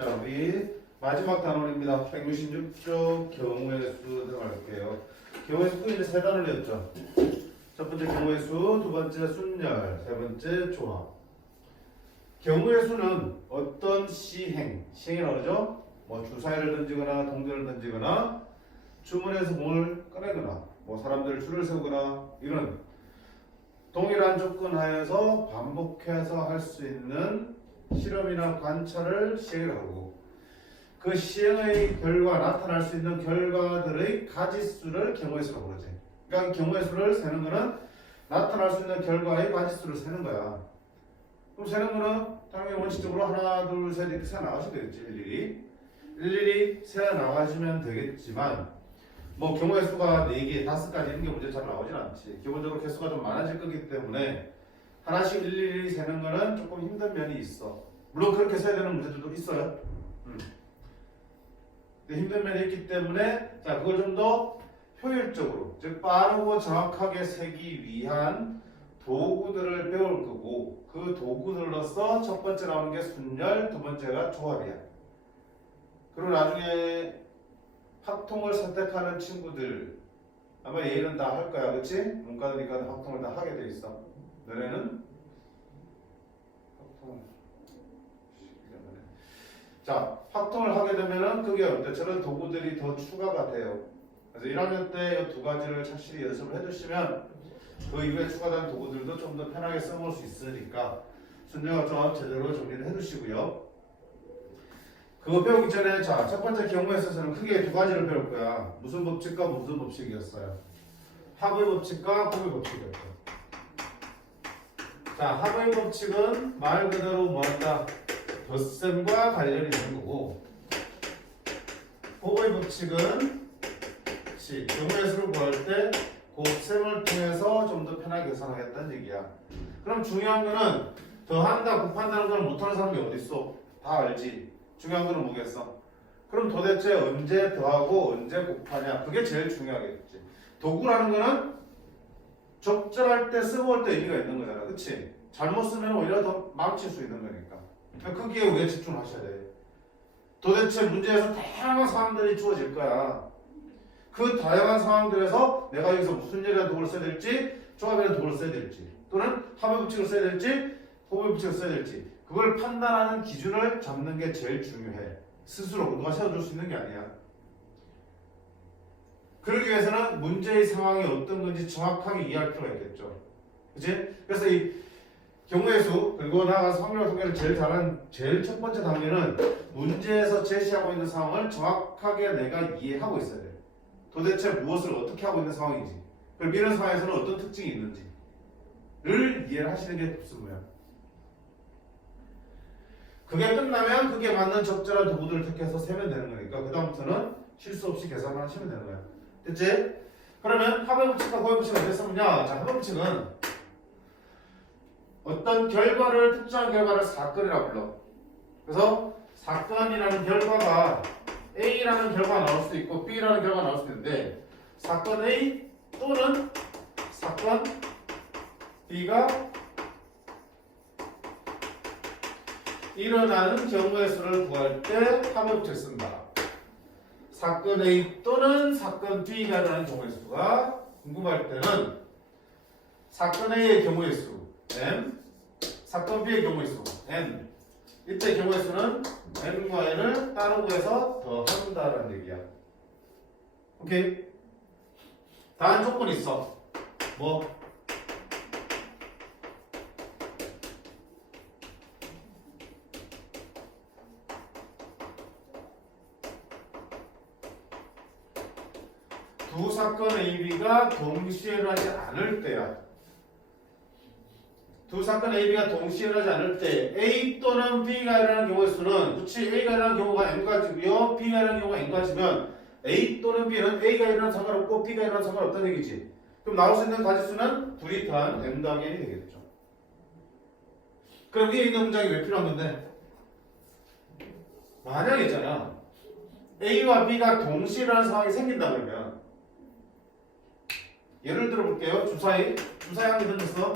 자, 우리 마지막 단원입니다. 166쪽 경우의 수 들어갈게요. 경우의 수 이제 세 단원이었죠. 첫 번째 경우의 수, 두 번째 순열, 세 번째 조합. 경우의 수는 어떤 시행이라고 그러죠? 뭐 주사위를 던지거나 동전을 던지거나 주문해서 공을 꺼내거나 뭐 사람들 줄을 세우거나 이런 동일한 조건 하에서 반복해서 할 수 있는 실험이나 관찰을 시행이라고 하고 그 시행의 결과 나타날 수 있는 결과들의 가지수를 경우의 수라고 그러지. 그러니까 경우의 수를 세는 거는 나타날 수 있는 결과의 가지수를 세는 거야. 그럼 세는 거는 당연히 원칙적으로 하나, 둘, 셋 이렇게 세 나가시면 되겠지. 일일이 세 나가시면 되겠지만 뭐 경우의 수가 4개, 5가지 이런 게 문제 잘 나오진 않지. 기본적으로 개수가 좀 많아질 거기 때문에 하나씩 일일이 세는 거는 조금 힘든 면이 있어. 물론 그렇게 세야 되는 문제들도 있어요. 근데 힘든 면이 있기 때문에 자 그걸 좀 더 효율적으로 즉 빠르고 정확하게 세기 위한 도구들을 배울 거고 그 도구들로서 첫 번째 나오는 게 순열, 두 번째가 조합이야. 그리고 나중에 합통을 선택하는 친구들 아마 얘는 다 할 거야, 그렇지? 문과니까 합통을 다 하게 돼 있어. 너네는 합통. 자, 합통을 하게 되면은 그게 어때? 저런 도구들이 더 추가가 돼요. 그래서 1학년 때 이 두 가지를 착실히 연습을 해두시면 그 이후에 추가된 도구들도 좀 더 편하게 써볼 수 있으니까 순정학 좀 제대로 정리를 해두시고요. 그거 배우기 전에 자, 첫 번째 경우에 있어서는 크게 두 가지를 배울 거야. 무슨 법칙과 무슨 법칙이었어요? 합의 법칙과 호의 법칙이었죠. 자, 합의 법칙은 말 그대로 뭐한다? 덧셈과 관련이 있는 거고 호의 법칙은 경우의 수를 구할 때 곱셈을 통해서 좀 더 편하게 계산하겠다는 얘기야. 그럼 중요한 거는 더한다, 곱한다는 걸 못하는 사람이 어디 있어? 다 알지. 중요한 거는 뭐겠어? 그럼 도대체 언제 더하고 언제 곱하냐? 그게 제일 중요하겠지. 도구라는 거는 적절할 때 쓰고 할 때 의미가 있는 거잖아. 그치? 잘못 쓰면 오히려 더 망칠 수 있는 거니까. 거기에 우리가 집중하셔야 돼. 도대체 문제에서 다양한 상황들이 주어질 거야. 그 다양한 상황들에서 내가 여기서 무슨 예리한 도구를 써야 될지, 조합이라는 도구를 써야 될지, 또는 합의 법칙을 써야 될지, 호의 법칙을 써야 될지, 그걸 판단하는 기준을 잡는 게 제일 중요해. 스스로 누가 세워줄 수 있는 게 아니야. 그러기 위해서는 문제의 상황이 어떤 건지 정확하게 이해할 필요가 있겠죠. 그치? 그래서 이 경우의 수, 그리고 나아가서 확률과 통계를 제일 잘하는 제일 첫 번째 단계는 문제에서 제시하고 있는 상황을 정확하게 내가 이해하고 있어야 돼. 도대체 무엇을 어떻게 하고 있는 상황인지, 그리고 이런 상황에서는 어떤 특징이 있는지를 이해를 하시는 게 좋습니다. 그게 끝나면 그게 맞는 적절한 도구들을 택해서 세면 되는 거니까 그 다음부터는 실수 없이 계산을 하시면 되는 거야. 됐지? 그러면 합의 법칙과 호의 법칙을 어떻게 쓰느냐? 자, 합의 법칙은 어떤 결과를 특정한 결과를 사건이라고 불러. 그래서 사건이라는 결과가 A라는 결과가 나올 수도 있고 B라는 결과가 나올 수도 있는데 사건 A 또는 사건 B가 일어나는 경우의 수를 구할 때 합의 법칙을 쓴다. 사건 A 또는 사건 B가 일어나는 경우의 수가 궁금할 때는 사건 A의 경우의 수 M, 사건 B의 경우의 수 N. 이때 경우의 수는 N과 N을 따로 구해서 더한다라는 얘기야. 오케이? 다른 조건이 있어. 뭐? 두 사건 AB가 동시에 일어나지 않을 때야. 두 사건 AB가 동시에 일어나지 않을 때 A 또는 B가 일어나는 경우의 수는 그치 A가 일어나는 경우가 N가지고요 B가 일어나는 경우가 N가지면 A 또는 B는 A가 일어나는 상관없고 B가 일어나는 상관없다는 얘기지. 그럼 나올 수 있는 가지수는 둘이 더한 N 더하기 N이 되겠죠. 그럼 위에 있는 문장이 왜 필요한 건데? 만약에 있잖아 A와 B가 동시에 일어나는 상황이 생긴다 그러면 예를 들어 볼게요. 주사위 한개 던졌어.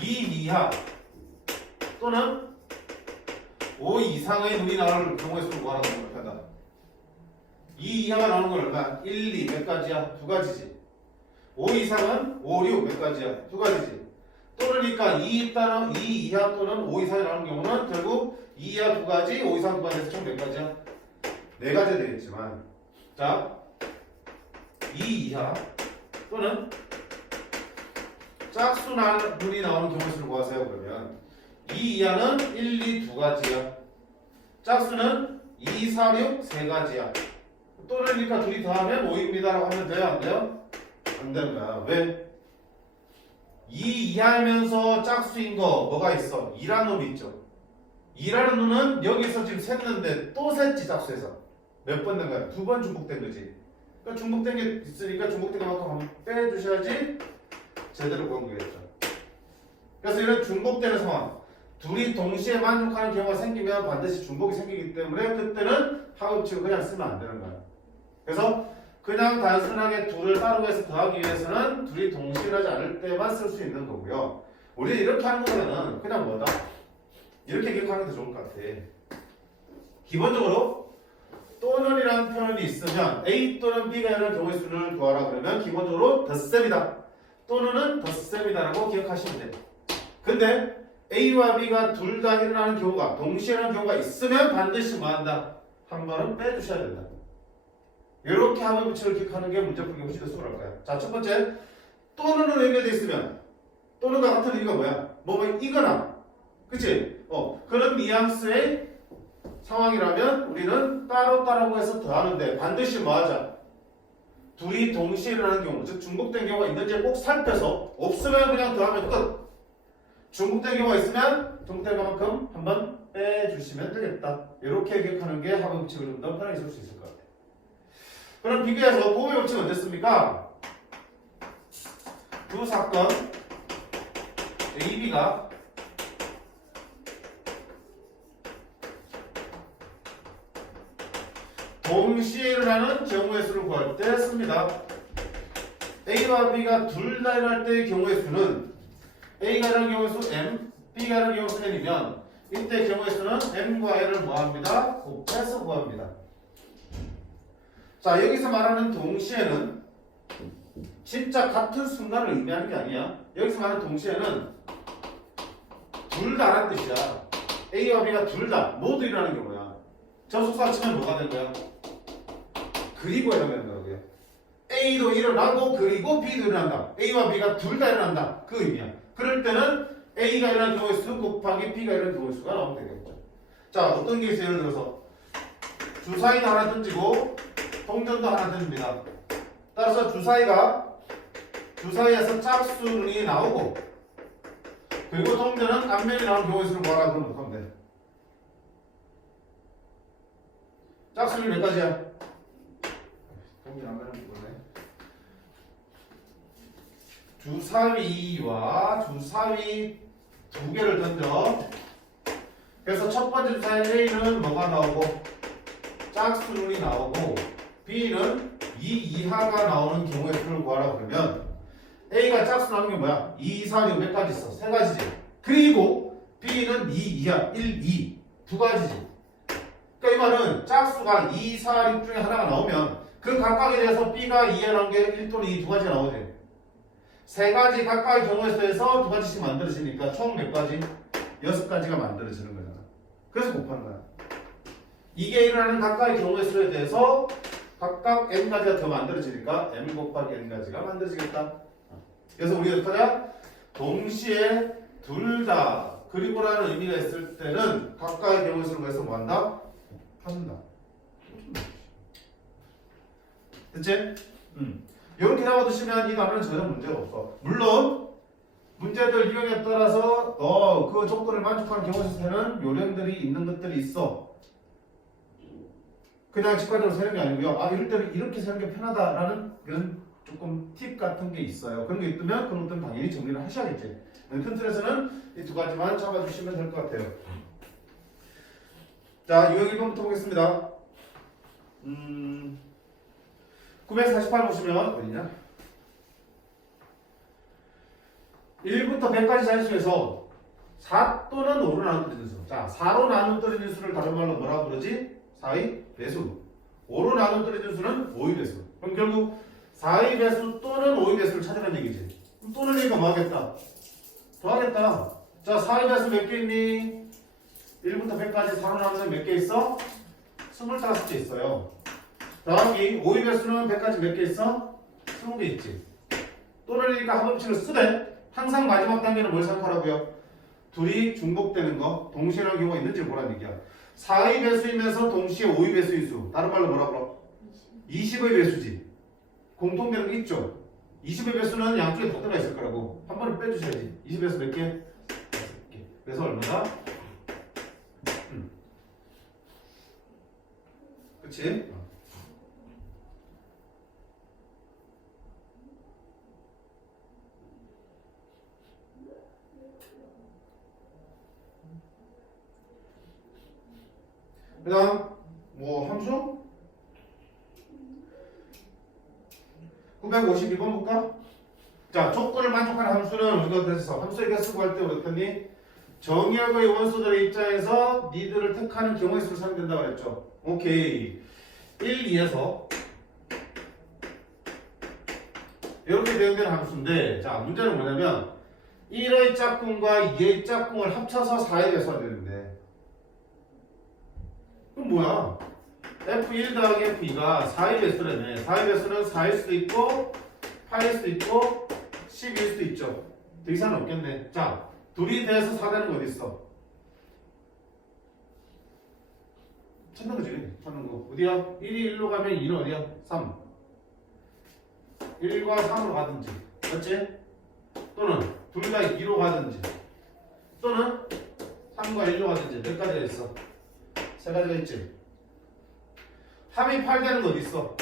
2 이하 또는 5 이상의 눈이 나올 경우의 수를 구하라고 생각한다. 2 이하가 나오는 건 얼마? 1, 2 몇 가지야? 두 가지지. 5 이상은 5, 6 몇 가지야? 두 가지지. 또는니까 2 이하 또는 5 이상이 나오는 경우는 결국 2 이하 두 가지, 5 이상 두 가지에서 총 몇 가지야? 네 가지 되겠지만, 자, 2 이하 또는 짝수 눈이 나오는 경우의 수를 구하세요. 그러면 2 이하는 1, 2 두 가지야. 짝수는 2, 4, 6 세 가지야. 또는니까 둘이 더하면 5입니다라고 하면 돼요? 안 돼요? 안 되는 거야. 왜? 2 이하면서 짝수인 거 뭐가 있어? 2라는 놈이 있죠. 2라는 놈은 여기서 지금 샜는데 또 샜지 짝수에서. 몇 번 된 거야? 두 번 중복된 거지. 그러니까 중복된 게 있으니까 중복된 것만큼 한번 빼주셔야지 제대로 구한 거겠죠. 그래서 이런 중복되는 상황, 둘이 동시에 만족하는 경우가 생기면 반드시 중복이 생기기 때문에 그때는 합법칙을 그냥 쓰면 안 되는 거야. 그래서 그냥 단순하게 둘을 따로 해서 더하기 위해서는 둘이 동시일하지 않을 때만 쓸 수 있는 거고요. 우리는 이렇게 하는 거는 그냥 뭐다? 이렇게 기억하는 게 더 좋을 것 같아. 기본적으로 또는이라는 표현이 있으면 A 또는 B가 일어나는 경우의 수를 구하라 그러면 기본적으로 덧셈이다. 또는은 덧셈이다라고 기억하시면 돼. 근데 A와 B가 둘 다 일어나는 경우가 동시에 일어나는 경우가 있으면 반드시 뭐 한다? 한 번은 빼주셔야 된다. 이렇게 합의법칙을 기억하는 게 문제 풀기 훨씬 더 수월할 거야. 자, 첫 번째, 또는으로 연결되어 있으면 또는과 같은 의미가 뭐야? 뭐 이거나, 그치? 그런 뉘앙스의 상황이라면 우리는 따로따로 해서 더하는데 반드시 뭐 하자? 둘이 동시에 일어나는 경우, 즉 중복된 경우가 있는지 꼭 살펴서 없으면 그냥 더하면 끝. 중복된 경우가 있으면 중복된 것만큼 한번 빼주시면 되겠다. 이렇게 기억하는 게 합의법칙을 좀 더 편하게 쓸 수 있을 것 같아요. 그럼 비교해서 보호의 법칙은 어땠습니까? 두 사건 A, B가 동시에 일어나는 경우의 수를 구할 때 씁니다. A와 B가 둘 다 일어날 때의 경우의 수는 A가 일어나는 경우의 수 M, B가 일어나는 경우의 수 N이면 이때 경우의 수는 M과 N을 뭐합니다? 곱해서 구합니다. 자, 여기서 말하는 동시에는 진짜 같은 순간을 의미하는 게 아니야. 여기서 말하는 동시에는 둘 다라는 뜻이야. A와 B가 둘 다 모두 일어나는 경우야. 접속사 치면 뭐가 된 거야? 그리고 일어나는 거고요. A도 일어나고 그리고 B도 일어난다. A와 B가 둘 다 일어난다. 그 의미야. 그럴 때는 A가 일어나는 경우의 수 곱하기 B가 일어나는 경우의 수가 나오면 되겠죠. 자, 어떤 게 있어요? 예를 들어서 주사위도 하나 던지고 동전도 하나 던집니다. 따라서 주사위에서 짝수이 나오고 그리고 동전은 앞면이 나오는 경우의 수를 구하라 그러면 어떻게 하면 돼? 짝수는 몇 가지야? 동전 앞면은 이거네. 주사위와 주사위 두 개를 던져. 그래서 첫 번째 주사위 A는 뭐가 나오고 짝수이 나오고 B는 2 이하가 나오는 경우의 수를 구하라 그러면 A가 짝수 나오는 게 뭐야? 2, 4, 6 몇 가지 있어? 세 가지지. 그리고 B는 2 이하 1, 2 두 가지지. 그러니까 이 말은 짝수가 2, 4, 6 중에 하나가 나오면 그 각각에 대해서 B가 2에 나온 게 1 또는 2 두 가지가 나오지. 세 가지 각각의 경우의 수에서 두 가지씩 만들어지니까 총 몇 가지? 6가지가 만들어지는 거잖아. 그래서 곱하는 거야. 이게 일어나는 각각의 경우의 수에 대해서 각각 n가지가 더 만들어지니까 m 곱하기 n가지가 만들어지겠다. 그래서 우리가 어떻게 하냐? 동시에 둘 다 그리고라는 의미가 있을 때는 각각의 경우의 수를 구해서 뭐한다? 곱한다. 됐지? 이렇게 나와두시면 이 단어는 전혀 문제가 없어. 물론 문제들 유형에 따라서 그 조건을 만족하는 경우의 수는 요령들이 있는 것들이 있어. 그냥 직관적으로 세는 게 아니고요. 이럴 때는 이렇게 세는 게 편하다라는 그런 조금 팁 같은 게 있어요. 그런 게 있으면 그런 것들은 당연히 정리를 하셔야겠지. 큰 틀에서는 이 두 가지만 잡아주시면 될 것 같아요. 자, 유형 1번부터 보겠습니다. 948 보시면 어디냐? 1부터 100까지 자릿수에서 4 또는 5로 나눠뜨리는 수. 자, 4로 나눠뜨리는 수를 다른 말로 뭐라고 부르지? 4의 배수. 5로 나눠뜨리는 수는 5의 배수. 그럼 결국 4의 배수 또는 5의 배수를 찾으라는 얘기지. 그럼 또는 얘기가 뭐 하겠다? 더하겠다. 자, 4의 배수 몇 개 있니? 1부터 100까지 4로 나누면 몇 개 있어? 25개 있어요. 더하기 5의 배수는 100까지 몇 개 있어? 20개 있지. 또는이니까 합법칙을 쓰되 항상 마지막 단계는 뭘 생각하라고요? 둘이 중복되는 거, 동시에라는 경우가 있는지 보라는 얘기야. 4의 배수이면서 동시에 5의 배수인 수. 다른 말로 뭐라 불러? 20의 배수지. 공통되는 게 있죠. 20의 배수는 양쪽에 다 들어가 있을 거라고. 한 번은 빼주셔야지. 20의 배수 몇 개? 5개. 그래서 얼마다? 그치? 그 다음 뭐 함수? 952번 볼까? 자, 조건을 만족하는 함수는 우리가 그래서 함수의 개수 구할 때 어떻겠니? 정의하고의 원소들의 입장에서 니들을 택하는 경우의 수를 사면 된다고 그랬죠. 오케이. 1, 2에서 이렇게 대응되는 함수인데, 자, 문제는 뭐냐면 1의 짝꿍과 2의 짝꿍을 합쳐서 4에 대해서 되는데, 그럼 뭐야? F1 더하기 F2가 4의 배수라네. 4의 배수는 4일 수도 있고 8일 수도 있고 10일 수도 있죠. 더 이상은 없겠네. 자, 둘이 돼서 4 되는 거 어디 있어? 찾는 거지. 찾는 거. 어디야? 1이 1로 가면 2는 어디야? 3. 1과 3으로 가든지. 맞지? 또는 둘 다 2로 가든지. 또는 3과 1로 가든지. 몇 가지가 있어? 세 가지가 있지. 합이 8 되는 거 어디 있어?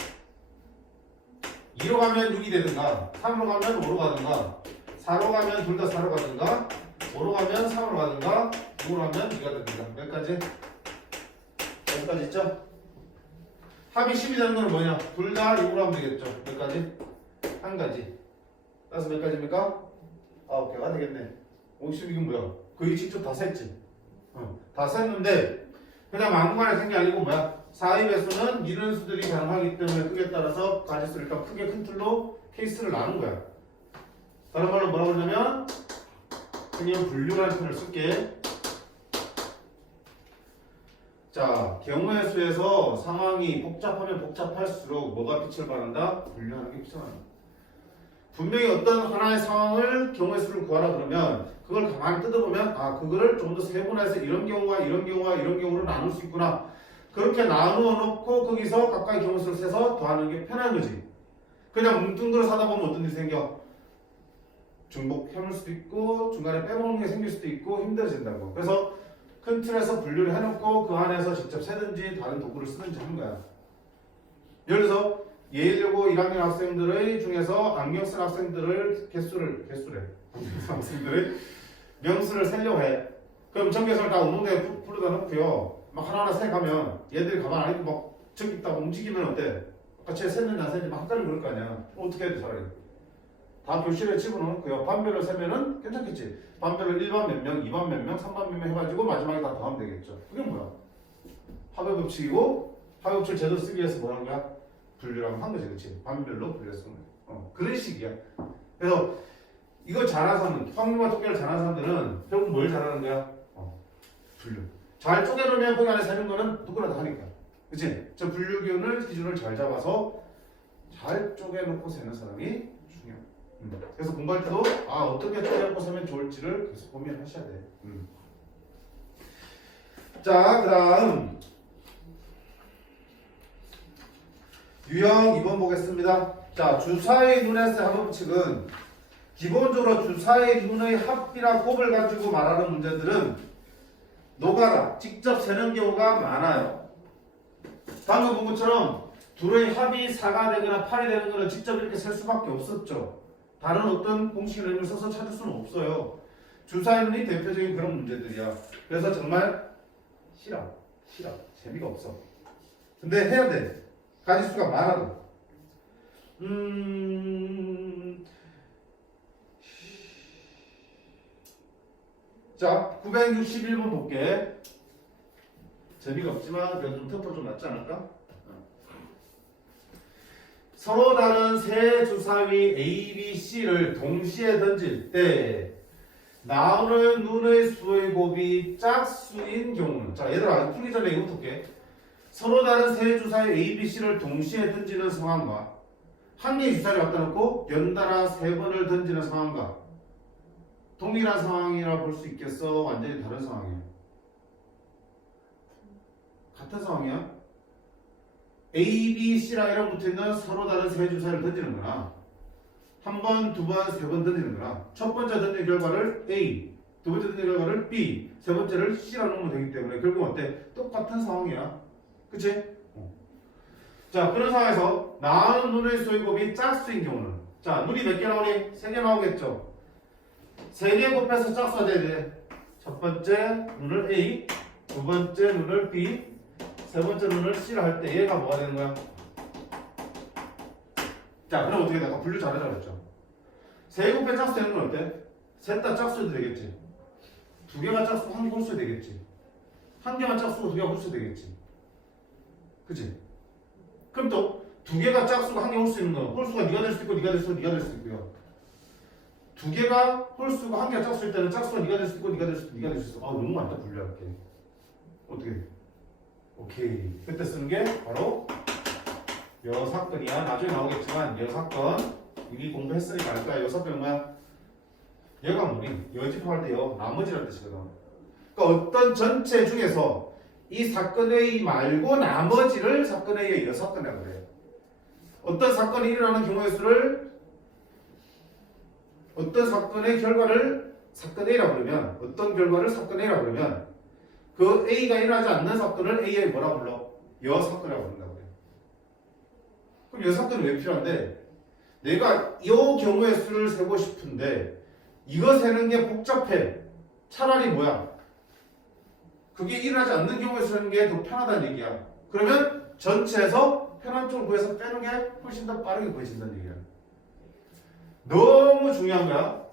2로 가면 6이 되든가, 3으로 가면 5로 가든가, 4로 가면 둘 다 4로 가든가, 5로 가면 3으로 가든가, 6으로 가면 2가 되든가. 몇 가지? 몇 가지 있죠? 합이 10이 되는 건 뭐냐? 둘 다 6으로 하면 되겠죠. 몇 가지? 한 가지. 따라서 몇 가지입니까? 9개가 되겠네. 52은 뭐야? 거의 직접 다 셌지. 다 셌는데 그냥 아무거나 생긴 게 아니고 뭐야? 4의 배수는 미는 수들이 가능하기 때문에 크기에 따라서 가지수를 일단 크게 큰 틀로 케이스를 나눈 거야. 다른 말로 뭐라고 그러냐면 그냥 분류라는 표현을 쓸게. 자, 경우의 수에서 상황이 복잡하면 복잡할수록 뭐가 빛을 발한다? 분류하는 게 빛을 발한다. 분명히 어떤 하나의 상황을 경우의 수를 구하라 그러면 그걸 가만히 뜯어보면 아, 그거를 좀 더 세분화해서 이런 경우와 이런 경우와 이런 경우로 나눌 수 있구나. 그렇게 나누어 놓고 거기서 각각의 경우 수를 세서 더하는 게 편한 거지. 그냥 뭉뚱그려 사다 보면 어떤 일이 생겨? 중복해놓을 수도 있고 중간에 빼먹는 게 생길 수도 있고 힘들어진다고. 그래서 큰 틀에서 분류를 해놓고 그 안에서 직접 세든지 다른 도구를 쓰든지 하는 거야. 예를 들어서 예일여고 1학년 학생들의 중에서 안경 쓴 학생들을 학생들의 명수를 세려고 해. 그럼 전교생을 다 운동대에 부르다 놓고요. 막 하나하나 세 가면 얘들이 가만 안 있고 막 저기 있다가 움직이면 어때? 같이 셌는지 안 셌는지 막 헷갈리고 그럴 거 아니야. 어떻게 해야 돼 차라리? 다 교실에 집어넣고요. 반별로 세면은 괜찮겠지. 반별로 1반 몇 명, 2반 몇 명, 3반 몇 명 해가지고 마지막에 다 더하면 되겠죠. 그게 뭐야? 합의 법칙이고 합의 법칙을 제대로 쓰기 위해서 뭐 하는 거야? 분류라고 한 거지, 그렇지? 반별로 분류해서 쓰는 거야. 그런 식이야. 그래서 이거 잘하는 사람은 확률과 통계를 잘하는 사람들은 결국 뭘 잘하는 거야? 분류. 잘 쪼개놓으면 거기 안에 세는 거는 누구나 다 하니까. 그치? 저 분류 기준을 잘 잡아서 잘 쪼개놓고 세는 사람이 중요해. 그래서 공부할 때도 어떻게 쪼개놓고 세면 좋을지를 계속 고민하셔야 돼. 자, 그 다음 유형 2번 보겠습니다. 자, 주사의 눈에서의 합법칙은 기본적으로 주사의 눈의 합비라 곱을 가지고 말하는 문제들은 노가다, 직접 세는 경우가 많아요. 방금 본 것처럼 둘의 합이 4가 되거나 8이 되는 것은 직접 이렇게 셀 수밖에 없었죠. 다른 어떤 공식을 이름을 써서 찾을 수는 없어요. 주사의 눈이 대표적인 그런 문제들이야. 그래서 정말 싫어. 재미가 없어. 근데 해야 돼. 가지수가 많아도. 자, 961번 볼게. 재미가 없지만 그래도 좀 템포 좀 낫지 않을까? 서로 다른 세 주사위 A, B, C를 동시에 던질 때 나오는 눈의 수의 곱이 짝수인 경우는, 자 얘들아 풀기 전에 이거부터 볼게. 서로 다른 세 주사위 A, B, C를 동시에 던지는 상황과 한 개의 주사위를 갖다 놓고 연달아 세 번을 던지는 상황과 동일한 상황이라 볼 수 있겠어? 완전히 다른 상황이야? 같은 상황이야? A, B, C랑 이랑 붙어있는 서로 다른 세 주사위를 던지는 거나 한 번, 두 번, 세 번 던지는 거나 첫 번째 던진 결과를 A, 두 번째 던진 결과를 B, 세 번째를 C라 놓으면 되기 때문에 결국 어때? 똑같은 상황이야. 그치? 자, 그런 상황에서 나오는 눈의 수의 곱이 짝수인 경우는, 자, 눈이 몇 개 나오니? 세 개 나오겠죠? 세 개 곱해서 짝수가 돼야 돼. 첫 번째 눈을 A, 두 번째 눈을 B, 세 번째 눈을 C라 할 때 얘가 뭐가 되는 거야? 자, 그럼 어떻게 돼? 아까 분류 잘하자 그랬죠? 세 개 곱해 짝수 되는 건 어때? 셋 다 짝수도 되겠지. 두 개가 짝수고 한 개 홀수 되겠지. 한 개만 짝수고 두 개가 홀수 되겠지. 그치? 그럼 또 두 개가 짝수고 한 개 홀수 있는 거, 홀수가 네가 될 수 있고 네가 될 수 있고 네가 될 수 있고요. 두 개가 홀수고 한 개가 짝수일 때는 짝수가 네가 될 수 있고 네가 될 수 있고 네가 될 수 있어. 아, 너무 많다. 분류할게. 어떻게? 오케이. 그때 쓰는 게 바로 여 사건이야. 나중에 나오겠지만 여 사건 이미 공부했으니까 알 거야. 여 사건은 뭐야? 여가 뭐니? 여집합할 때 여, 나머지라는 뜻이거든. 그러니까 어떤 전체 중에서 이 사건 A 말고 나머지를 사건 A의 여 사건이라고 그래. 어떤 사건이 일어나는 경우의 수를, 어떤 사건의 결과를 사건 A라고 그러면, 어떤 결과를 사건 A라고 그러면 그 A가 일어나지 않는 사건을 A의 뭐라고 불러? 여 사건이라고 부른다고 그래. 그럼 여 사건은 왜 필요한데? 내가 이 경우의 수를 세고 싶은데 이거 세는 게 복잡해. 차라리 뭐야? 그게 일어나지 않는 경우에 쓰는 게 더 편하다는 얘기야. 그러면 전체에서 편한 쪽을 구해서 빼는 게 훨씬 더 빠르게 구해진다는 얘기야. 너무 중요한 거야.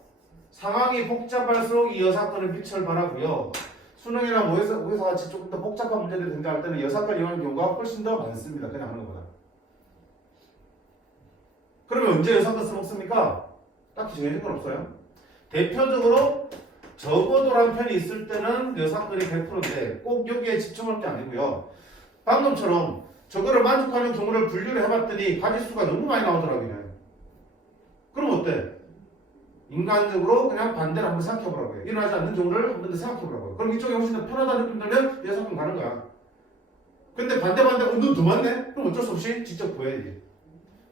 상황이 복잡할수록 이 여사건은 빛을 발하고요. 수능이나 모의고사 같이 조금 더 복잡한 문제들이 등장할 때는 여사건이 일어나는 경우가 훨씬 더 많습니다. 그냥 하는 것보다. 그러면 언제 여사건 써먹습니까? 딱히 정해진 건 없어요. 대표적으로 적어도란 편이 있을 때는 여사건이 100%인데 꼭 여기에 집중할 게 아니고요. 방금처럼 저거를 만족하는 경우를 분류를 해봤더니 가지수가 너무 많이 나오더라고요. 그럼 어때? 인간적으로 그냥 반대를 한번 생각해보라고요. 일어나지 않는 경우를 한 번 더 생각해보라고요. 그럼 이쪽이 훨씬 더 편하다는 느낌 들면 여사건 가는 거야. 근데 반대 너 더 많네? 그럼 어쩔 수 없이 직접 구해야지.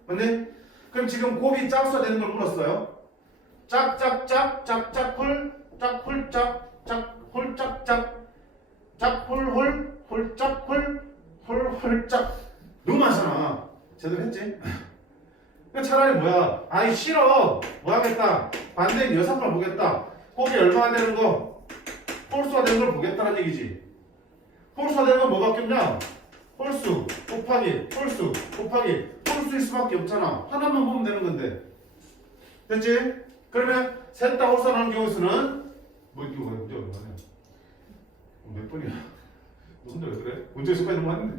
맞네? 그럼 지금 곱이 짝수가 되는 걸 물었어요. 짝짝짝 짝짝홀 짝홀짝 짝홀짝짝 짝홀홀 홀짝홀 홀홀짝. 너무 많잖아. 제대로 했지? 그러니까 차라리 뭐야? 아이 싫어. 뭐 하겠다. 반대인 여사건을 보겠다. 곱이 얼마나 되는 거? 홀수가 되는 걸 보겠다는 얘기지. 홀수가 되는 건 뭐밖에 없냐? 홀수 곱하기 홀수 곱하기 홀수일 수밖에 없잖아. 하나만 보면 되는 건데. 됐지? 그러면 셋 다 홀수 나오는 경우에서는 뭐 이거 문제 얼마냐? 몇 번이야? 너 혼자 왜 그래? 문제 수가 너무 많네.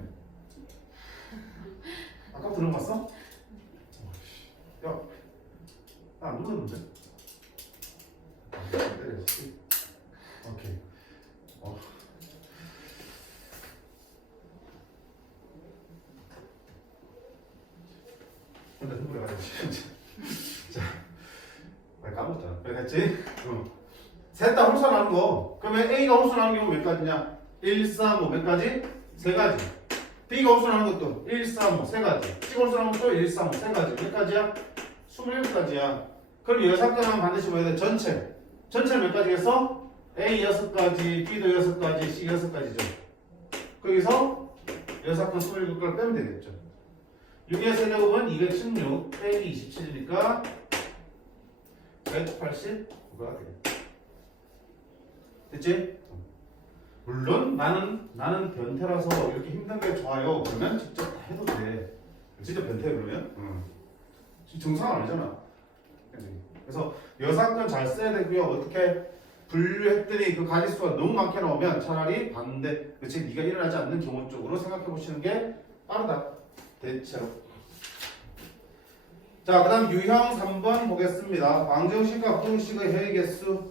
아까부터 너무 봤어? 야, 나 안 눌렀는데? 때려야지. 오케이. 혼자 흥분해 가지고. 자, 말 까먹었잖아. 됐지? 셋 다 홀수 나는 거. 그러면 A가 홀수 나는 경우 몇 가지냐? 1, 3, 5 몇 가지? 세 가지. B가 홀수 나는 것도 1, 3, 5 세 가지. C가 홀수 나는 것도 1, 3, 5 세 가지. 몇 가지야? 27가지야. 그럼 여사건은 반드시 뭐야 돼? 전체. 전체는 몇 가지겠어? A 6가지, B도 6가지, C 6가지죠. 거기서 여사건 27개를 빼면 되겠죠. 6의 세제곱은 216 빼기 27이니까 189가 되겠다. 됐지? 물론 나는 변태라서 이렇게 힘든 게 좋아요. 그러면 직접 다 해도 돼. 진짜 변태 그러면? 정상 아니잖아. 그래서 여사건 잘 써야 되고요. 어떻게 분류했더니 그 가지수가 너무 많게 나오면 차라리 반대, 그치? 네가 일어나지 않는 경우 쪽으로 생각해 보시는 게 빠르다. 대체로. 자, 그 다음 유형 3번 보겠습니다. 방정식과 부정식의 해의 개수.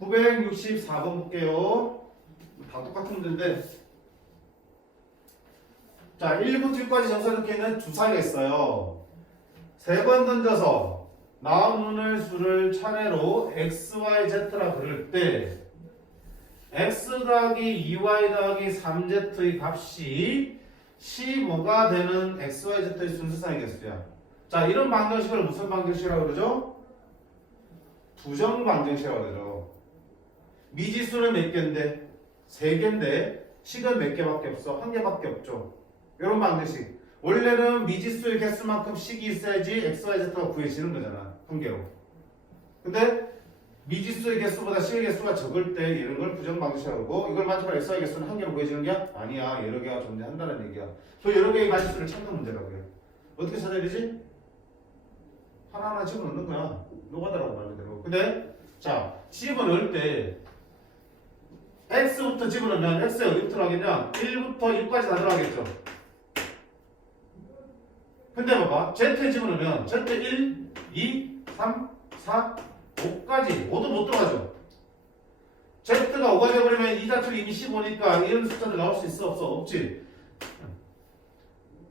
964번 볼게요. 다 똑같은 문제인데, 자, 1부터 6까지 정사 적혀 있는 주사위가 있어요. 3번 던져서 나오는 수를 차례로 x, y, z라 그럴 때 x 더하기 2y 더하기 3z의 값이 15가 되는 x, y, z의 순서상의 개수야. 자, 이런 방정식을 무슨 방정식이라고 그러죠? 부정 방정식이라고 그러죠. 미지수는 몇 개인데? 3개인데 식은 몇 개밖에 없어? 1개밖에 없죠. 이런 방정식. 원래는 미지수의 개수만큼 식이 있어야지 x, y, z가 구해지는 거잖아. 1개로. 근데 미지수의 개수보다 식의 개수가 적을 때 이런 걸 부정 방정식이라고 하고, 이걸 마지막으로 x, y 개수는 1개로 구해지는 게 아니야. 여러 개가 존재한다는 얘기야. 그 여러 개의 가지수를 찾는 문제라고 해. 어떻게 찾아야 되지? 하나하나 집어넣는 거야. 노가다라고 말 그대로. 근데 자, 집어넣을 때 x부터 집어넣으면 x가 어디부터 나오겠냐? 1부터 6까지 다 들어가겠죠. 근데 봐봐, z에 집어넣으면 z 1, 2, 3, 4, 5까지 5도 못 들어가죠. z가 5가 되어버리면 이 자체로 이미 15니까 이런 숫자들 나올 수 있어? 없어? 없지.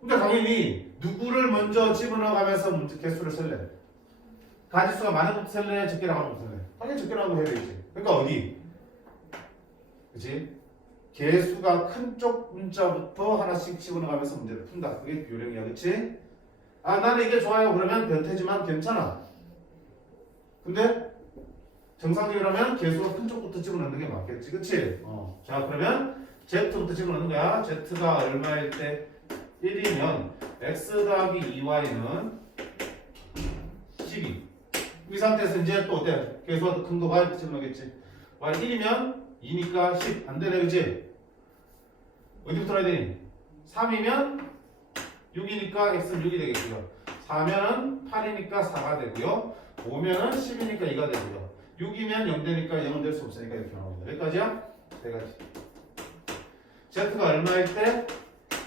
그러니까 당연히 누구를 먼저 집어넣어가면서 문제 개수를 셀래? 가지수가 많은 것부터 셀래? 적게 나가는 것부터 셀래? 당연히 적게 나가는 거 해야 되겠지. 그러니까 어디? 그치? 개수가 큰 쪽 문자부터 하나씩 집어넣어가면서 문제를 푼다. 그게 요령이야. 그치? 아, 나는 이게 좋아요. 그러면 변태지만 괜찮아. 근데 정상적이라면 개수가 큰 쪽부터 집어넣는 게 맞겠지. 그치? 자, 그러면 z부터 집어넣는 거야. z가 얼마일 때? 1이면 x 더하기 2y는 12. 이 상태에서 이제 또 어때? 개수가 더 큰 거 y부터 집어넣겠지. y 1이면 2니까 10. 안 되네, 그치? 어디부터 해야 되니? 3이면 6이니까 x는 6이 되겠고요. 4면은 8이니까 4가 되고요. 5면은 10이니까 2가 되고요. 6이면 0 되니까 0은 될 수 없으니까 이렇게 나옵니다. 여기까지야? 세 가지. z가 얼마일 때?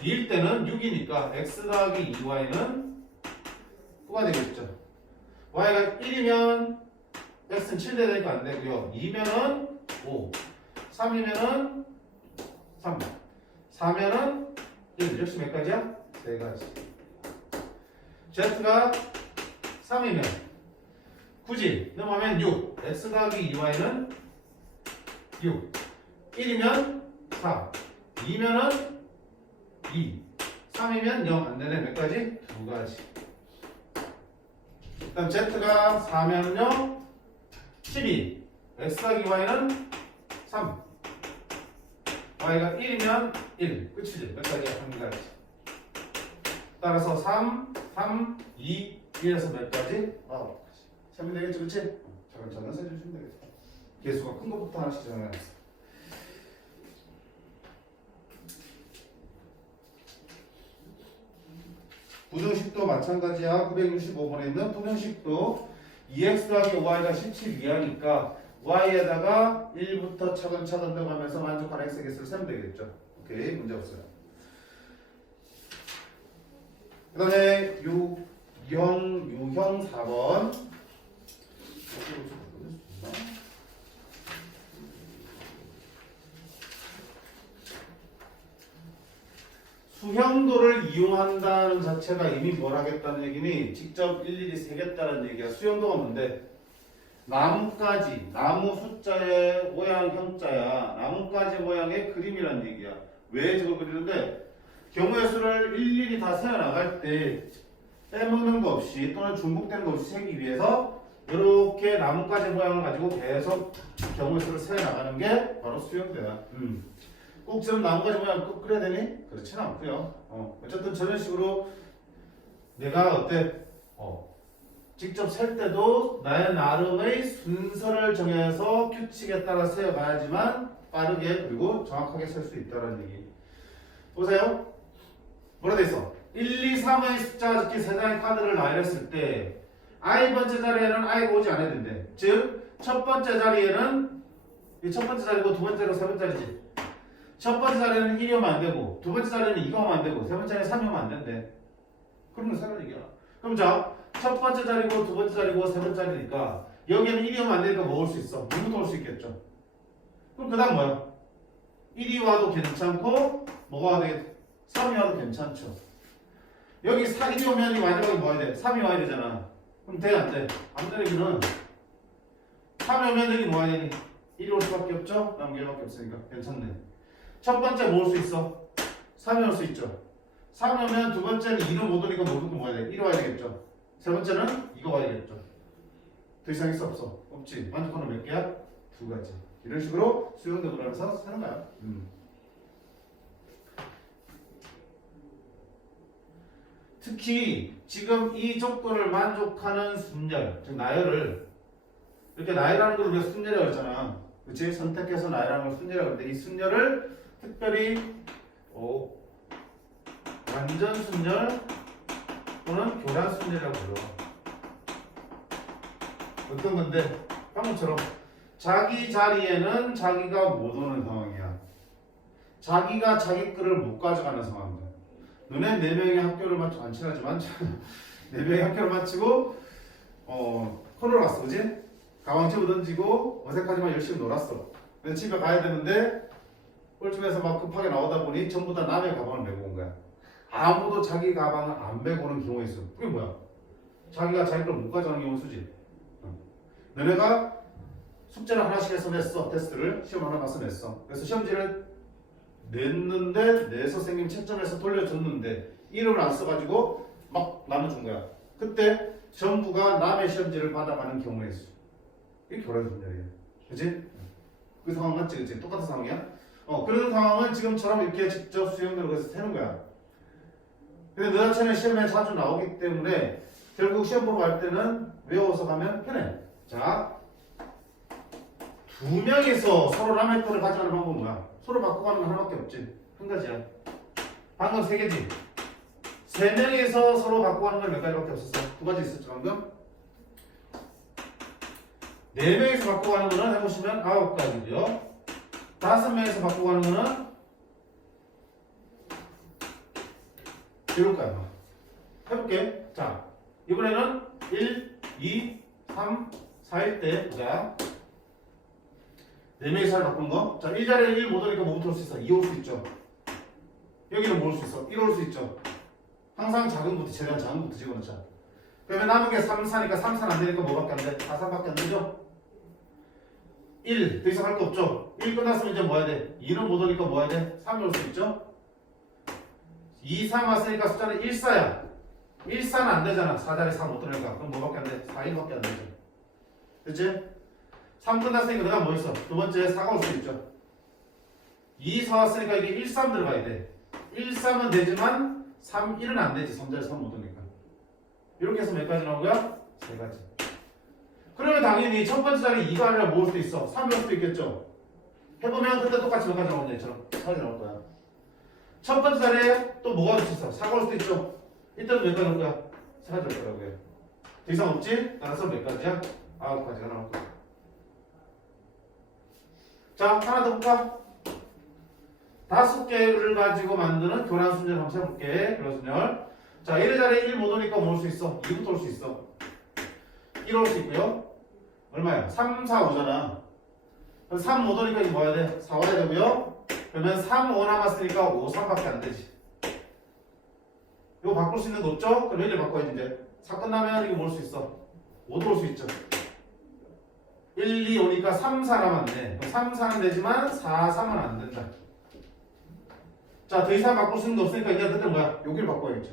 2일 때는 6이니까 x 더하기 2y는 9가 되겠죠. y가 1이면 x는 7 되니까 안 되고요. 2면은 5, 3이면은 3, 4면은 1. 역시 몇 가지야? 세 가지. z가 3이면 굳이 넘어가면 6, x 더하기 2y는 6, 1이면 4, 2면은 2, 3이면 0. 안 되네. 몇 가지? 두 가지. 그 다음 z가 4면은요 12, x 더하기 y는 3, y가 1이면 1. 끝이지. 몇 가지야? 한 가지. 따라서 3, 3, 2, 1에서 몇 가지? 세면 되겠지, 그치? 차근차근 세주시면 되겠다. 개수가 큰 것부터 하나씩 정해놨어. 부정식도 마찬가지야. 965번에 있는 부정식도 2x 더하기 5y가 17 이하니까 y에다가 1부터 차근차근 들어가면서 만족하는 x의 개수를 세면 되겠죠. 오케이, 문제 없어요. 그 다음에 유형 4번. 수형도를 이용한다는 자체가 이미 뭘 하겠다는 얘기니 직접 일일이 세겠다는 얘기야. 수형도가 뭔데? 나뭇가지, 나무 숫자의 모양 형자야. 나뭇가지 모양의 그림이란 얘기야. 왜 저걸 그리는데? 경우의 수를 일일이 다 세어나갈 때 빼먹는 거 없이 또는 중복되는 거 없이 세기 위해서 이렇게 나뭇가지 모양을 가지고 계속 경우의 수를 세어나가는 게 바로 수형도야. 꼭 저런 나뭇가지 모양을 꼭 그려야 되니? 그렇지는 않고요. 어쨌든 저런 식으로 내가 어때? 직접 셀 때도 나의 나름의 순서를 정해서 규칙에 따라 세어가야지만 빠르게 그리고 정확하게 셀 수 있다는 얘기. 보세요. 뭐라 돼 있어? 1, 2, 3의 숫자 적힌 세 장의 카드를 나열했을 때 I 번째 자리에는 I가 오지 않아야 된대. 즉, 첫 번째 자리에는 이 첫 번째 자리고 두 번째로 세 번째 자리지. 첫 번째 자리에는 1이 오면 안 되고 두 번째 자리에는 2가 오면 안 되고 세 번째 자리에는 3이 오면 안 된대. 그런 거 사는 얘기야. 그럼 자, 첫 번째 자리고 두 번째 자리고 세 번째 자리니까 여기에는 1이 오면 안 되니까 뭐 올 수 있어? 6부터 올 수 있겠죠. 그럼 그 다음 뭐야? 1이 와도 괜찮고 뭐가 와도 3이 와도 괜찮죠. 여기 1이 오면 이 마지막에 뭐 와야 돼? 3이 와야 되잖아. 그럼 돼? 안 돼? 안 되는 얘기는 3이 오면 여기 뭐 와야 되니? 1이 올 수밖에 없죠? 남은 게 1밖에 없으니까 괜찮네. 첫 번째 뭐 올 수 있어? 3이 올 수 있죠. 3이 오면 두 번째는 2는 못 오니까 무조건 뭐 와야 돼? 1이 와야 되겠죠. 세 번째는 2가 와야겠죠. 더 이상 있어 없어? 없지. 만족하는 몇 개야? 두 가지. 이런 식으로 수용대로 하면서 사는 거야. 특히 지금 이 조건을 만족하는 순열, 즉 나열을 이렇게 나열하는 걸 우리가 순열이라고 했잖아. 그치? 선택해서 나열하는 걸 순열이라고 하는데 이 순열을 특별히 완전 순열 또는 교란 순열이라고 불러. 어떤 건데? 방금처럼 자기 자리에는 자기가 못 오는 상황이야. 자기가 자기 거를 못 가져가는 상황이야. 너네 4명이 학교를 마치고 안 친하지만 4명이 학교를 마치고 코너로 갔어. 그지? 가방 집어 던지고 어색하지만 열심히 놀았어. 근데 집에 가야 되는데 꼴집에서 막 급하게 나오다 보니 전부 다 남의 가방을 메고 온 거야. 아무도 자기 가방을 안 메고 오는 경우가 있어. 그게 뭐야? 자기가 자기 걸 못 가져가는 경우 수지. 너네가 숙제를 하나씩 해서 냈어. 테스트를 시험 하나 가서 냈어. 그래서 시험지를 냈는데 내서 생긴 채점에서 돌려줬는데 이름을 안 써가지고 막 나눠준 거야. 그때 전부가 남의 시험지를 받아가는 경우가 있어. 이게 교란순열이야. 그치? 그 상황 맞지? 그치? 똑같은 상황이야? 그런 상황은 지금처럼 이렇게 직접 수영대로 해서 세는 거야. 근데 너 자체는 시험에 자주 나오기 때문에 결국 시험 보러 갈 때는 외워서 가면 편해. 자, 2명이서 서로 남의 거를 가져가는 방법은 뭐야? 서로 바꿔가는 건 하나밖에 없지. 한 가지야. 방금 3개지. 3명이서 서로 바꿔가는 건 몇 가지밖에 없었어? 2가지 있었죠 방금? 4명이서 바꿔가는 거는 해보시면 9가지고요. 5명이서 바꿔가는 거는 이럴 거야. 해볼게. 자, 이번에는 1, 2, 3, 4일 때 보자. 4명이 살 바꾼 거. 자, 1자리에 1 못 오니까 뭐부터 올 수 있어? 2 올 수 있죠. 여기는 뭐 올 수 있어? 1 올 수 있죠. 항상 작은 부터, 최대한 작은 부터 집어넣자. 그러면 남은 게 3, 4니까 3, 4는 안 되니까 뭐밖에 안 돼? 4, 3밖에 안 되죠? 1, 더 이상 할 거 없죠? 1 끝났으면 이제 뭐 해야 돼? 2는 못 오니까 뭐 해야 돼? 3이 올 수 있죠? 2, 3 왔으니까 숫자는 1, 4야. 1, 4는 안 되잖아. 4자리 4 못 들어니까. 그럼 뭐밖에 안 돼? 4, 1밖에 안 되죠. 됐지? 3 끝났으니까 내가 뭐 있어? 두 번째 4가 올 수 있죠. 2, 4 왔으니까 이게 1, 3 들어가야 돼. 1, 3은 되지만 3, 1은 안 되지. 3자리 3 못 오니까. 이렇게 해서 몇 가지 나온 거야? 3가지. 그러면 당연히 첫 번째 자리 2가 아니라 뭐 올 수도 있어? 3이 올 수도 있겠죠. 해보면 그때 똑같이 몇 가지 나오는 얘처럼 4가지 나올 거야. 첫 번째 자리에 또 뭐가 올 수 있어? 4가 올 수도 있죠. 이때도 몇 가지 나올 거야? 4가지 나올 거라고요. 더 이상 없지? 따라서 몇 가지야? 9가지가 나올 거야. 자, 하나 더 볼까? 5개를 가지고 만드는 교란순열 한번 해볼게. 교란순열. 자, 1의 자리에 1 못 오니까 뭐 올 수 있어? 2부터 올 수 있어. 1 올 수 있고요. 얼마야? 3, 4, 5잖아. 그럼 3 못 오니까 이거 뭐 해야 돼? 4 와야 되고요. 그러면 3, 5 남았으니까 5, 3밖에 안 되지. 이거 바꿀 수 있는 거 없죠? 그럼 1을 바꿔야지 이제. 4 끝나면 이거 뭐 올 수 있어? 5도 올 수 있죠. 1, 2 오니까 3, 4 남았네. 3, 4는 되지만 4, 3은 안 된다. 자, 더 이상 바꿀 수 있는 거 없으니까 이제 그때 뭐야? 여기를 바꿔야겠죠.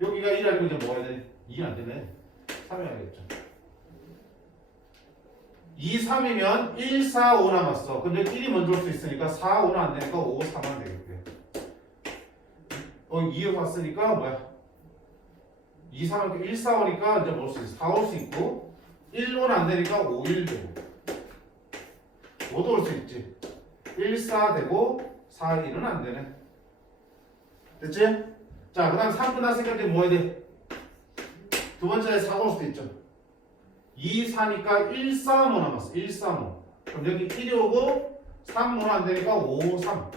여기가 1 아니고 이제 뭐 해야 돼? 2는 안 되네. 3이 해야겠죠. 2, 3이면 1, 4, 5 남았어. 근데 1이 먼저 올 수 있으니까 4, 5는 안 되니까 5, 3은 되겠고요. 2 왔으니까 뭐야? 2, 3, 1, 4 오니까 이제 뭐 올 수 있어? 4 올 수 있고 1, 5는 안 되니까 5, 1 되고 5도 올 수 있지. 1, 4 되고 4, 1은 안 되네. 됐지? 자, 그 다음 3 끝났으니까 이제 뭐 해야 돼? 두 번째에 4가 올 수도 있죠. 2, 4니까 1, 4, 5 남았어. 1, 4, 5. 그럼 여기 1이 오고 3, 5는 안 되니까 5, 3.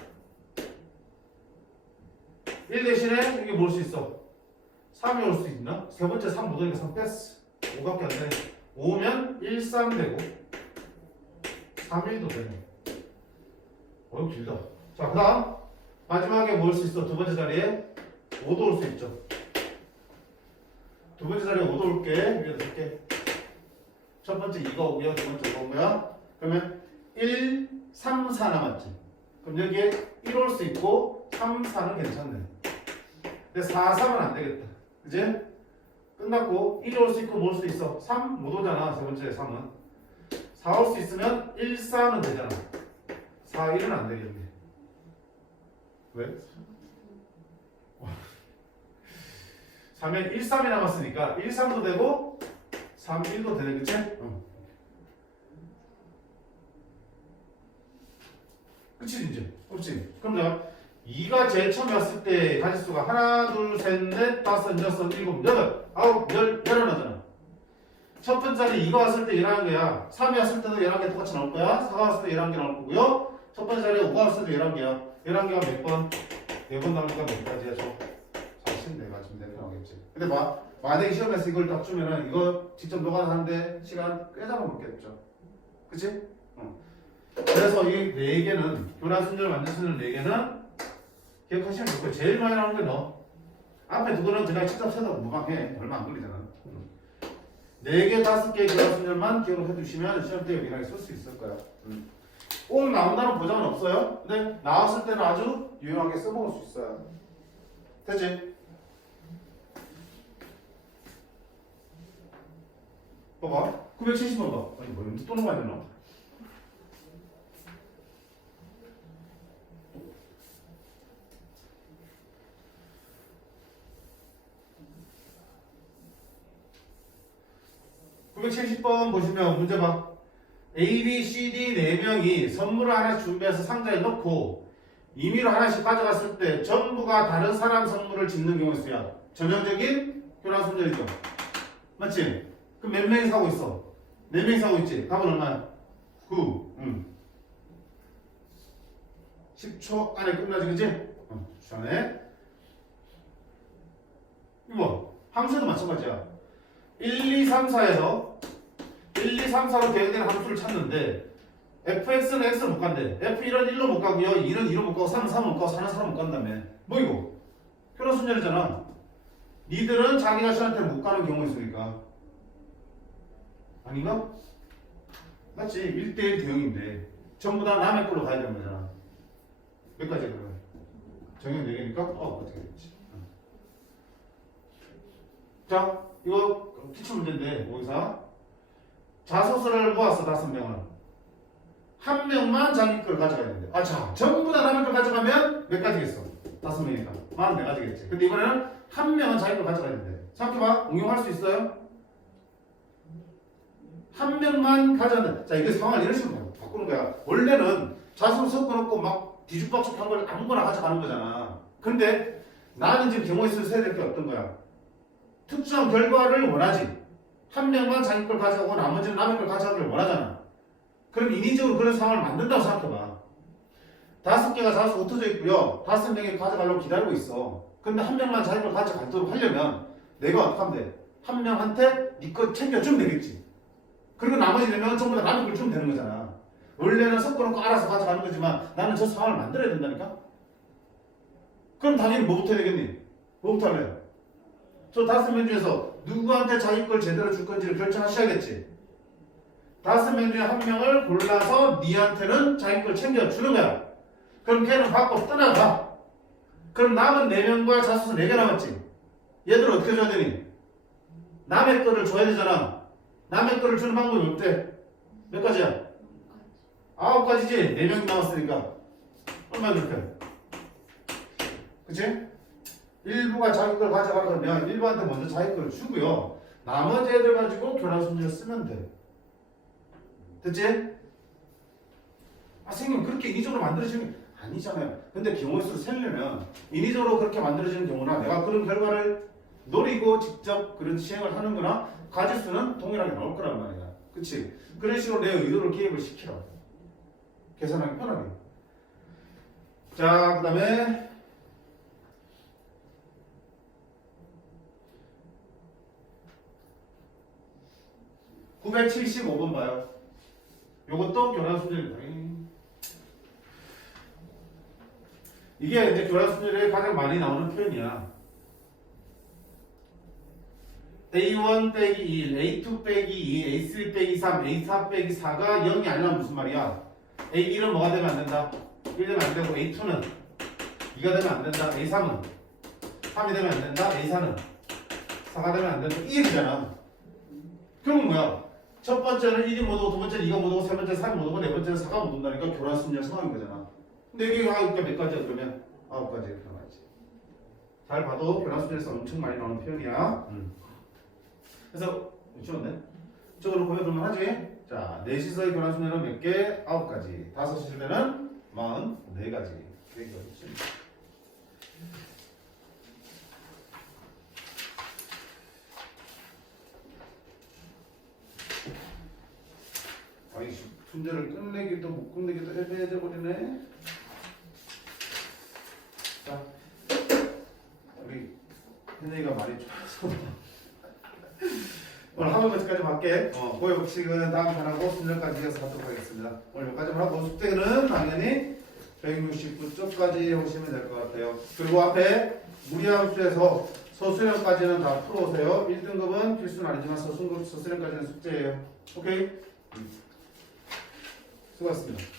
1 대신에 여기 뭘 수 있어? 3이 올 수 있나? 세 번째 3 못 오니까 3 뺐어. 5밖에 안 되네. 5면 1, 3 되고 3, 1도 되네. 어휴 길다. 자, 그 다음 마지막에 뭐 올 수 있어? 두 번째 자리에 5도 올 수 있죠. 두 번째 자리에 5도 올게. 여기다 쓸게. 첫 번째 2가 오고요. 두 번째 5가 오고요. 그러면 1, 3, 4 남았지. 그럼 여기에 1 올 수 있고 3, 4는 괜찮네. 근데 4, 3은 안 되겠다. 그지? 끝났고 1이 올 수 있고 뭘 수 있어? 3 못 오잖아. 세 번째 3은. 4 올 수 있으면 1, 4는 되잖아. 4, 1은 안 되겠네. 왜? 3에 1, 3이 남았으니까 1, 3도 되고 3, 1도 되네. 그치? 응. 그치 이제? 그렇지. 그럼 내가 2가 제일 처음에 왔을 때 가지수가 하나, 둘, 셋, 넷, 다섯, 여섯, 일곱, 여덟, 아홉, 열, 11하잖아. 첫 번째 자리 2가 왔을 때 11개야. 3이 왔을 때도 11개 똑같이 나올 거야. 4가 왔을 때 11개 나올 거고요. 첫 번째 자리에 5가 왔을 때 11개야. 11개가 몇 번? 4번 나오니까 몇 가지야? 저 44가 지금 내게 나오겠지. 근데 만약에 시험에서 이걸 딱 주면은 이거 직접 너가 하는데 시간 꽤 잡아먹겠죠. 그치? 그래서 이 4개는 교란순절, 완전순절 4개는 기억하시면 좋고요. 제일 많이 나오는 게 너. 앞에 두 개는 그냥 직접 세도 무방해. 얼마 안 걸리잖아. 4개, 5개 교란순절만 기억을 해두시면 시험 때 여기랑 쓸 수 있을 거야. 꼭 나온다는 보장은 없어요. 근데 나왔을 때는 아주 유용하게 써먹을 수 있어요. 됐지? 봐봐. 970번 봐. 아니 뭐 또 넘어가야 되나? (970번) 보시면 문제 봐. A, B, C, D 4명이 선물을 하나씩 준비해서 상자에 넣고 임의로 하나씩 가져갔을 때 전부가 다른 사람 선물을 짓는 경우의 수야. 전형적인 교란순절이죠. 맞지? 그럼 몇 명이 사고 있어? 4명이 사고 있지? 답은 얼마야? 9. 10초 안에 끝나지, 그치? 10초 안에. 이거 함수도 마찬가지야. 1, 2, 3, 4에서 1, 2, 3, 4로 대응되는 함수를 찾는데 fx는 x를 못 간대. f1은 1로 못 가고요. 2는 2로 못 가고 3은 3을 못 가고 4는 4를 못 간다며. 뭐 이거? 교란순절이잖아. 니들은 자기 자신한테 못 가는 경우 있으니까. 아닌가? 맞지? 1대1 대응인데 전부 다 남의 걸로 가야 되는 거잖아. 몇 가지야 그러면? 정형 4개니까? 어떻게 됐지? 자, 이거 기출 문제인데 여기서 자소서를 모았어. 5명은 한 명만 자기 걸 가져가야 되는데 자, 전부 다 남의 걸 가져가면 몇 가지겠어? 5명이니까 44가지겠지. 근데 이번에는 한 명은 자기 걸 가져가야 되는데 생각해봐. 응용할 수 있어요? 한 명만 가져가는. 자, 이게 상황을 이런 식으로 바꾸는 거야. 원래는 자소서 섞어놓고 막 뒤죽박죽한 걸 아무거나 가져가는 거잖아. 근데 나는 지금 경우의 수를 세야 될 게 어떤 거야? 특정한 결과를 원하지. 한 명만 자기 걸 가져가고 나머지는 남의 걸 가져가기를 원하잖아. 그럼 인위적으로 그런 상황을 만든다고 생각해봐. 5개가 자수 흩어져 있고요. 5명이 가져가려고 기다리고 있어. 근데 한 명만 자기 걸 가져가도록 하려면 내가 어떻게 하면 돼? 한 명한테 네 거 챙겨주면 되겠지. 그리고 나머지 4명은 전부 다 남의 걸 주면 되는 거잖아. 원래는 섞어놓고 알아서 가져가는 거지만 나는 저 상황을 만들어야 된다니까? 그럼 당연히 뭐부터 해야 되겠니? 뭐부터 할래요? 저 5명 중에서 누구한테 자기 걸 제대로 줄 건지를 결정하셔야겠지. 5명 중에 한 명을 골라서 니한테는 자기 걸 챙겨주는 거야. 그럼 걔는 밖으로 떠나가. 그럼 남은 4명과 자소서 4개 남았지. 얘들은 어떻게 줘야 되니? 남의 거를 줘야 되잖아. 남의 거를 주는 방법이 없대. 몇 가지야? 9가지지. 4명이 남았으니까 얼마 줄게? 그치? 일부가 자기 걸 가져가려면 일부한테 먼저 자기 걸 주고요. 나머지 애들 가지고 교란순절 쓰면 돼. 됐지? 선생님 그렇게 인위적으로 만들어지면 아니잖아요. 근데 경우의 수를 세려면 인위적으로 그렇게 만들어지는 경우나 내가 그런 결과를 노리고 직접 그런 시행을 하는 거나 가짓수는 동일하게 나올 거란 말이야. 그치? 그런 식으로 내 의도를 개입을 시키라. 계산하기 편하게. 자, 그 다음에 975번 봐요. 요것도 교란 순열입니다. 이게 이제 교란 순열에 가장 많이 나오는 표현이야. A1 빼기 1, A2 빼기 2, A3 빼기 3, A4 빼기 4가 0이 아니라면 무슨 말이야? A1은 뭐가 되면 안 된다? 1 되면 안 되고 A2는 2가 되면 안 된다. A3은 3이 되면 안 된다. A4는 4가 되면 안 된다. 이 얘기잖아. 그러면 뭐야? 첫 번째는 1이 못 오고, 두 번째는 2가 못 오고, 세 번째는 3이 못 오고, 네 번째는 4가 못 온다니까 교란순열 상황인 거잖아. 근데 이게 몇 가지야 그러면? 9가지 이렇게 나와야지. 잘 봐도 교란순열에서 엄청 많이 나오는 표현이야. 그래서 쉬웠네. 이쪽으로 보여주면 하지. 자, 넷이서의 교란순열은 몇 개? 9가지. 다섯일 때는 44가지. 여기까지. 아이 문제를 끝내기도 못 끝내기도 애매해져 버리네. 자, 우리 현영이가 말이 좋아서 오늘 한 번까지 할게. 고의 법칙은 다음 편하고 순절까지 이어서 하도록 하겠습니다. 오늘 여기까지만 하고 숙제는 당연히 169쪽까지 오시면 될 것 같아요. 그리고 앞에 무리함수에서 서술형까지는 다 풀어오세요. 1등급은 필수는 아니지만 서술형까지는 숙제예요. 오케이? 수고하셨습니다.